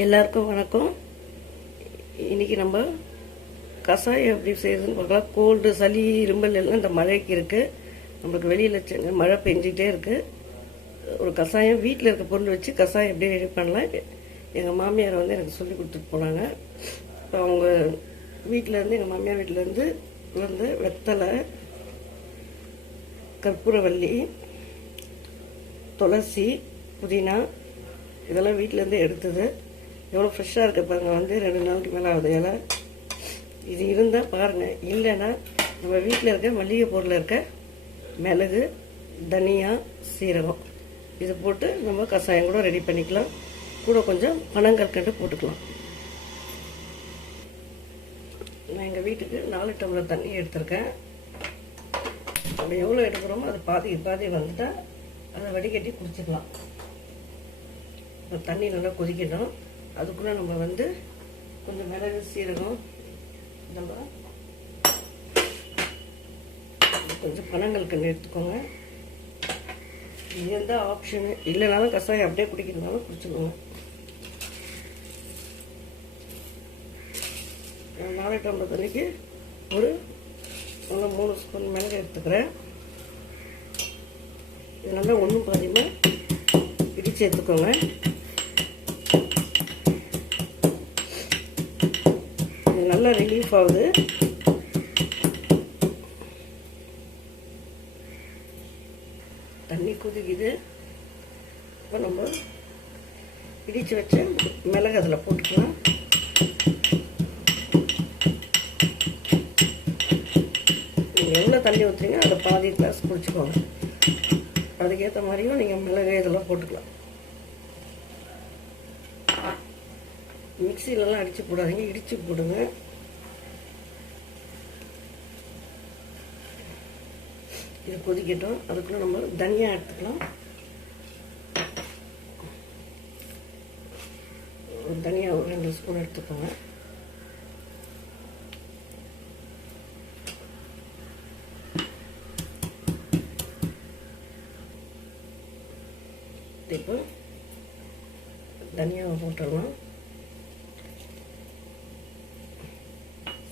எல்லாருக்கும் வணக்கம். இன்றைக்கி நம்ம கஷாயம் எப்படி செய்யறதுன்னு பார்க்கலாம். கோல்டு, சளி, இருமல் எல்லாம் இந்த மழைக்கு இருக்குது. நம்மளுக்கு வெளியில் மழை பெஞ்சிக்கிட்டே இருக்குது. ஒரு கஷாயம் வீட்டில் இருக்க பொருள் வச்சு கஷாயம் எப்படி ரெடி பண்ணலாம். எங்கள் மாமியார் வந்து எனக்கு சொல்லி கொடுத்துட்டு போனாங்க. இப்போ அவங்க வீட்டிலேருந்து, எங்கள் மாமியார் வீட்டிலேருந்து வெத்தலை, கற்பூரவள்ளி, துளசி, புதினா இதெல்லாம் வீட்டிலேருந்து எடுத்தது. எவ்வளோ ஃப்ரெஷ்ஷாக இருக்குது பாருங்கள். 2 நாளைக்கு மேலே ஆகுது இலை. இது இருந்தால் பாருங்கள், இல்லைன்னா நம்ம வீட்டில் இருக்க மளிகை பொருளில் இருக்க மிளகு, தனியா, சீரகம் இது போட்டு நம்ம கஷாயம் கூட ரெடி பண்ணிக்கலாம். கூட கொஞ்சம் பனங்கற்கண்டு போட்டுக்கலாம். நான் எங்கள் வீட்டுக்கு 4 டம்ளர் தண்ணி எடுத்திருக்கேன். நம்ம எவ்வளோ எடுக்கிறோமோ அது பாதி வந்துட்டால் அதை வடிகட்டி குடிச்சிக்கலாம். தண்ணி நல்லா கொதிக்கணும். அதுக்குள்ளே நம்ம கொஞ்சம் மிளகு, சீரகம், நம்ம கொஞ்சம் பனங்கற்கண்டு எடுத்துக்கோங்க. இது எந்த ஆப்ஷனு இல்லைனாலும் கஷாயம் அப்படியே குடிக்கிறதுனாலும் குடிச்சுக்கோங்க. 4 டம்ளர் தண்ணிக்கு ஒரு 3 ஸ்பூன் மிளகு எடுத்துக்கிறேன். இது நல்லா ஒன்றும் பாதியமாக இடித்து எடுத்துக்கோங்க. இது நல்லா ரிலீஃப் ஆகுது. தண்ணி கொதிக்குது. இப்போ நம்ம இடித்து வச்ச மிளகு அதில் போட்டுக்கலாம். நீங்கள் எவ்வளோ தண்ணி ஊற்றுறீங்க அதை பாதி கிளாஸ் குடிச்சுக்கோங்க. அதுக்கேற்ற மாதிரியும் நீங்கள் மிளகு இதெல்லாம் போட்டுக்கலாம். மிக்சிலெலாம் அடித்து போடாதீங்க, இடித்து போடுங்க. இது கொதிக்கட்டும். அதுக்குள்ளே நம்ம தனியா எடுத்துக்கலாம். தனியா ஒரு 2 ஸ்பூன் எடுத்துக்கோங்க. இப்போ தனியாவை போட்டுடலாம்.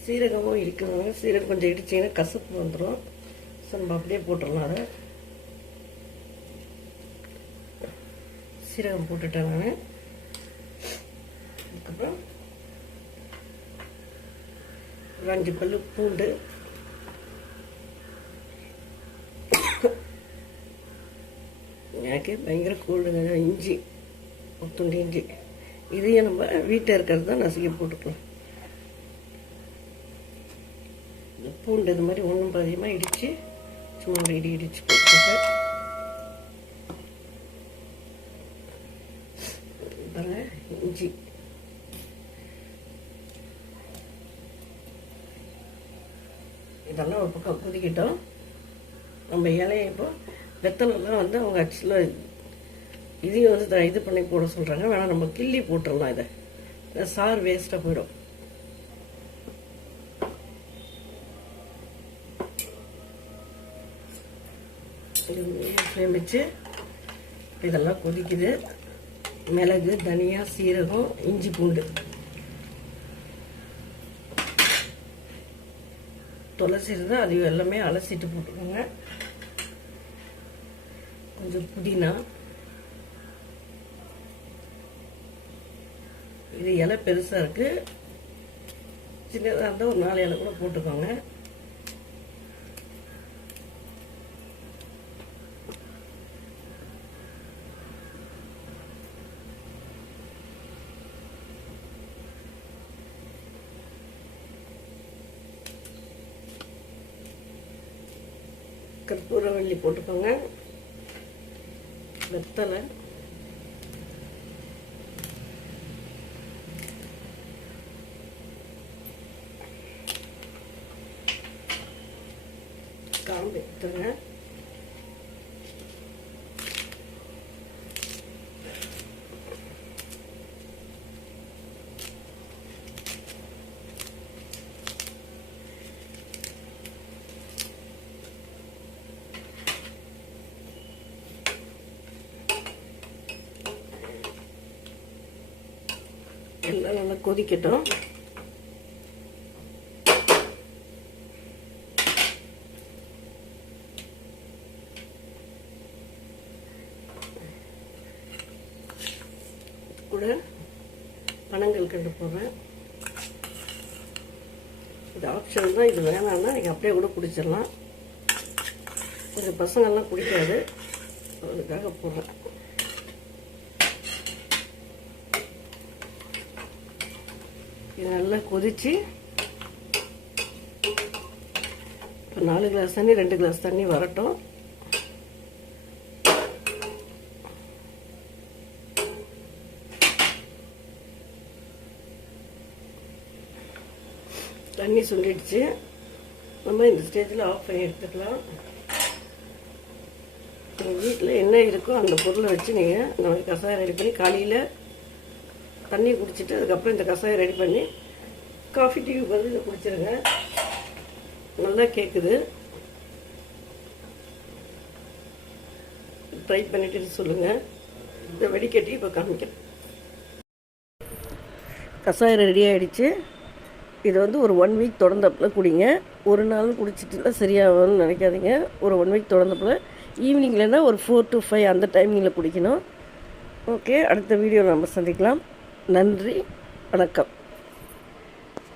சீரகமும் இடிக்கணும். சீரகம் கொஞ்சம் இடிச்சிங்கன்னா கசப்பு வந்துடும். ஸோ நம்ம அப்படியே போட்டுடலாம். அதை சீரகம் போட்டுட்டேன் நான். அதுக்கப்புறம் ஒரு 5 பல்லு பூண்டு, எனக்கு பயங்கர கோல்டுங்க. இஞ்சி, ஒரு துண்டு இஞ்சி. இதையும் நம்ம வீட்டில் இருக்கிறது தான் நசுக்கி போட்டுக்கலாம். இந்த பூண்டு இது மாதிரி ஒன்றும் பாதியமாக இடித்து சும்மா இடித்து போட்டுக்க. பாருங்க, இஞ்சி இதெல்லாம் ஒரு பக்கம் கொதிக்கிட்டோம். நம்ம இலையை இப்போ வெத்தலைலாம் அவங்க ஆக்சுவலாக இதையும் இது பண்ணி போட சொல்கிறாங்க. வேணால் நம்ம கிள்ளி போட்டுடலாம். இதை சார் வேஸ்ட்டாக போயிடும். வச்சு இதெல்லாம் கொதிக்குது. மிளகு, தனியா, சீரகம், இஞ்சி, பூண்டு, துளசி இருந்தால் அது எல்லாமே அலசிட்டு போட்டுக்கோங்க. கொஞ்சம் புதினா. இது இலை பெருசாக இருக்குது. சின்னதாக இருந்தால் ஒரு 4 இலை கூட போட்டுக்கோங்க. கற்பூரவள்ளி போட்டுக்கோங்க. வெத்தலை, காம்பு எடுத்துங்க. நல்லா கொதிக்கட்டும். கூட பனங்கல்கண்டு போடுறேன். இது ஆப்ஷன் தான், இது வேணாம்னா நீங்கள் அப்படியே கூட குடிச்சிடலாம். கொஞ்சம் பசங்கள்லாம் குடிக்காது, அதுக்காக போடுறேன். இது நல்லா கொதிச்சு இப்போ 4 கிளாஸ் தண்ணி 2 கிளாஸ் தண்ணி வரட்டும். தண்ணி சுண்டிடுச்சு. நம்ம இந்த ஸ்டேஜில் ஆஃப் பண்ணி எடுத்துக்கலாம். உங்கள் வீட்டில் என்ன இருக்கோ அந்த பொருளை வச்சு நீங்கள் இந்த மாதிரி கஷாயம் ரெடி பண்ணி காலையில் தண்ணி குடிச்சிட்டு அதுக்கப்புறம் இந்த கஷாயம் ரெடி பண்ணி காஃபி டீ பதில் இதை குடிச்சிருங்க. நல்லா கேட்குது. ட்ரை பண்ணிட்டு சொல்லுங்கள். இதை வெடிக்கட்டி இப்போ காமிக்கிறேன். கஷாயம் ரெடி ஆகிடுச்சு. இது வந்து ஒரு 1 வீக் தொடர்ந்தப்பில் குடிங்க. ஒரு நாள் குடிச்சிட்டுலாம் சரியாகும்னு நினைக்காதீங்க. ஒரு 1 வீக் தொடர்ந்தப்பில் ஈவினிங்லன்னா ஒரு 4 to 5 அந்த டைமிங்கில் குடிக்கணும். ஓகே, அடுத்த வீடியோவில் நம்ம சந்திக்கலாம். நன்றி, வணக்கம்.